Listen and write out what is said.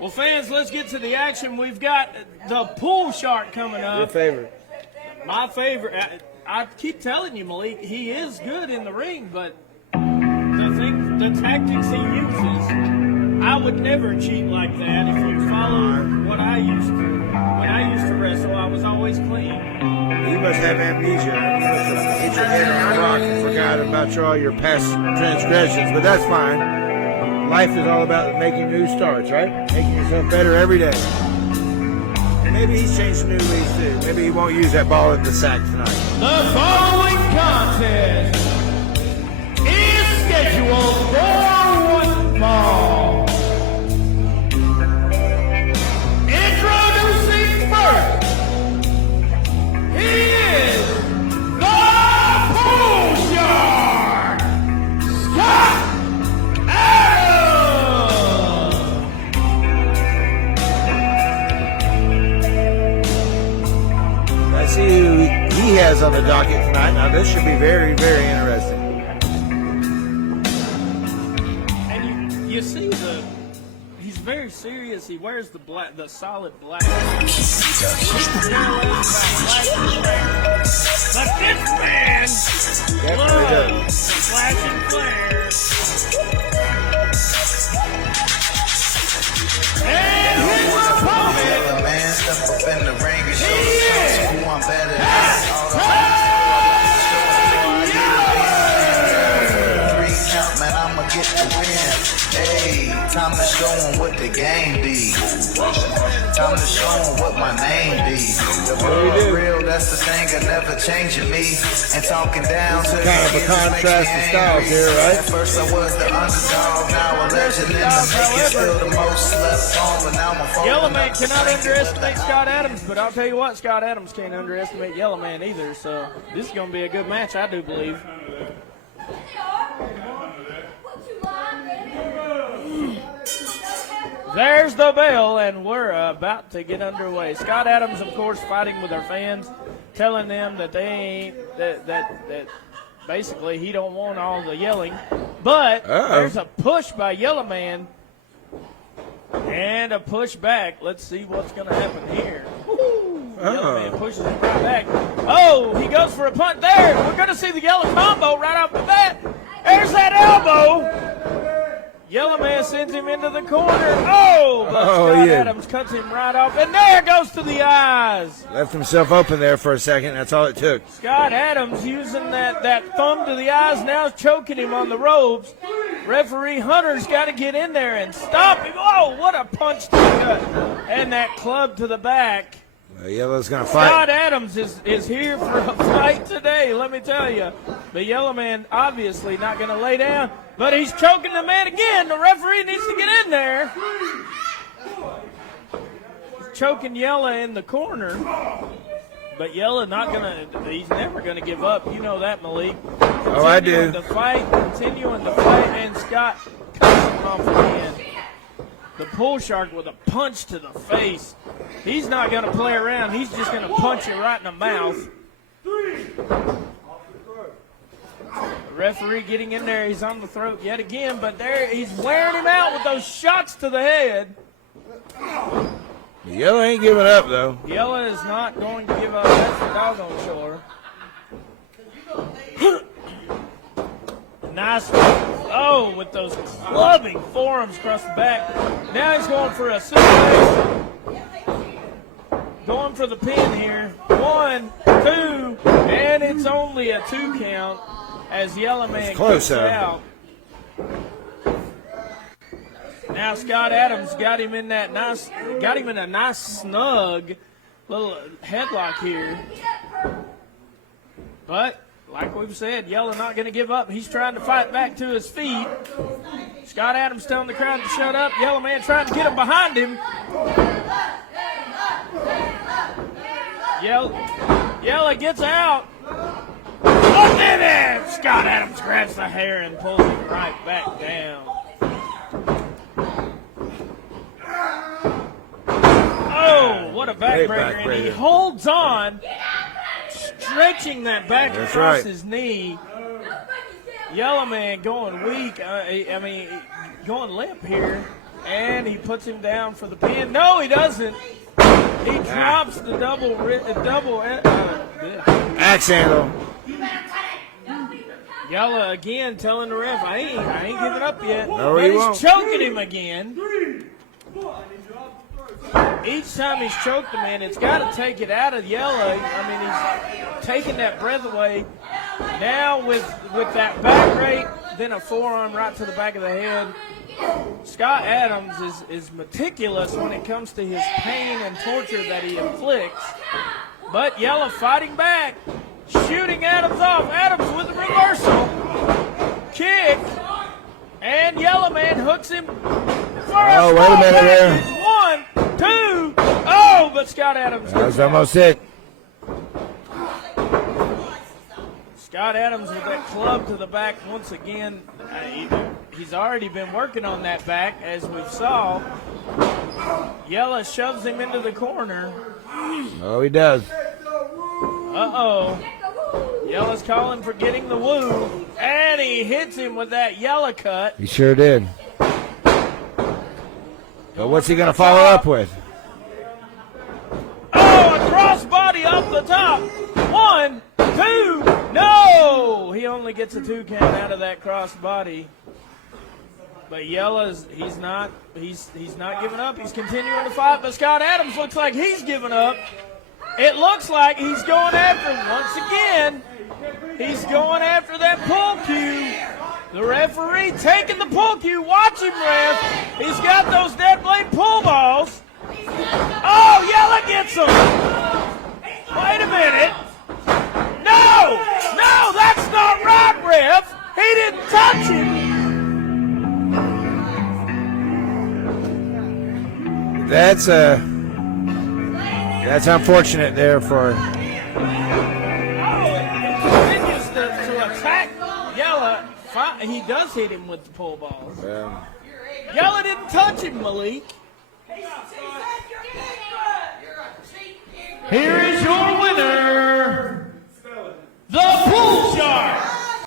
Well, fans, let's get to the action. We've got the pool shark coming up. Your favorite. My favorite. I keep telling you, Malik, he is good in the ring, but the tactics he uses, I would never cheat like that. If you follow what I used to, when I used to wrestle, I was always clean. You must have amnesia. Hit your head on a rock and forgot about all your past transgressions, but that's fine. Life is all about making new starts, right? Making yourself better every day. And maybe he's changed new leads too. Maybe he won't use that ball in the sack tonight. The following contest is scheduled for one fall. Introducing first, he is the Pool Shark, Scott See who he has on the docket tonight. Now this should be very, very interesting. And you see he's very serious. He wears the solid black. But this man loves the flashing flares. And his opponent, man, step up in the ring and show who I'm better than. 3 count, man, I'ma get the win. Hey, time to show them what the game be. Time to show them what my name be. The world real, that's the thing that never changing me. And talking down to kind of a contrast of styles here, right? At first I was the underdog, now a legend in the making, still the most slept on, but now I'm Yela Man cannot underestimate Scott Adams, but I'll tell you what, Scott Adams can't underestimate Yela Man either, so this is going to be a good match, I do believe. There's the bell, and we're about to get underway. Scott Adams, of course, fighting with our fans, telling them that they ain't, that basically he don't want all the yelling. But there's a push by Yela Man and a push back. Let's see what's going to happen here. Yela Man pushes him right back. Oh, he goes for a punt there. We're going to see the yellow combo right off the bat. There's that elbow. Yela Man sends him into the corner. Oh, but Scott Adams cuts him right off. And there goes to the eyes. Left himself open there for a second. That's all it took. Scott Adams using that thumb to the eyes, now choking him on the ropes. Referee Hunter's got to get in there and stop him. Oh, what a punch to the gut. And that club to the back. Yellow's going to fight. Scott Adams is here for a fight today, let me tell you. The Yela Man obviously not going to lay down, but he's choking the man again. The referee needs to get in there. He's choking Yela in the corner, but Yela not going to, he's never going to give up. You know that, Malik. Oh, I do. Continuing to fight, and Scott cuts him off again. The Pool Shark with a punch to the face. He's not going to play around. He's just going to punch you right in the mouth. The referee getting in there. He's on the throat yet again, but there he's wearing him out with those shots to the head. Yella ain't giving up, though. Yela is not going to give up. That's for doggone sure. Nice. Oh, with those clubbing forearms across the back. Now he's going for a suplex. Going for the pin here. 1, 2, and it's only a 2 count as Yela Man kicks out. Now Scott Adams got him in a nice snug little headlock here. But like we've said, Yela not going to give up. He's trying to fight back to his feet. Scott Adams telling the crowd to shut up. Yela Man trying to get him behind him. Yela gets out. Oh, then Scott Adams grabs the hair and pulls him right back down. Oh, what a backbreaker. And he holds on, stretching that back across his knee. Yela Man going weak. Going limp here. And he puts him down for the pin. No, he doesn't. He drops the double. Axe handle. Yela again telling the ref, I ain't giving up yet. No, but he he's won't. choking him again. Each time he's choked the man, it's got to take it out of Yela. I mean, he's taking that breath away. Now with that back rake, then a forearm right to the back of the head. Scott Adams is meticulous when it comes to his pain and torture that he inflicts. But Yela fighting back, shooting Adams off. Adams with the reversal. Kick. And Yela man hooks him. Oh, wait a minute there. 1, 2. Oh, but Scott Adams. That was almost it. Scott Adams with that club to the back once again. He's already been working on that back, as we saw. Yela shoves him into the corner. Oh, he does. Uh-oh. Yela's calling for getting the woo. And he hits him with that Yela cut. He sure did. But what's he going to follow up with? Oh, a crossbody off the top. 1, 2. No! He only gets a 2 count out of that crossbody. But Yela's he's not giving up. He's continuing to fight. But Scott Adams looks like he's giving up. It looks like he's going after him once again. He's going after that pull cue. The referee taking the pull cue. Watch him, ref. He's got those dead blade pull balls. Oh, Yela gets him. Wait a minute. No, that's not right, ref. He didn't touch him. That's unfortunate there for. Continues to attack Yela. He does hit him with the pull balls. Yela didn't touch him, Malik. Here is your winner, the Bull Shark.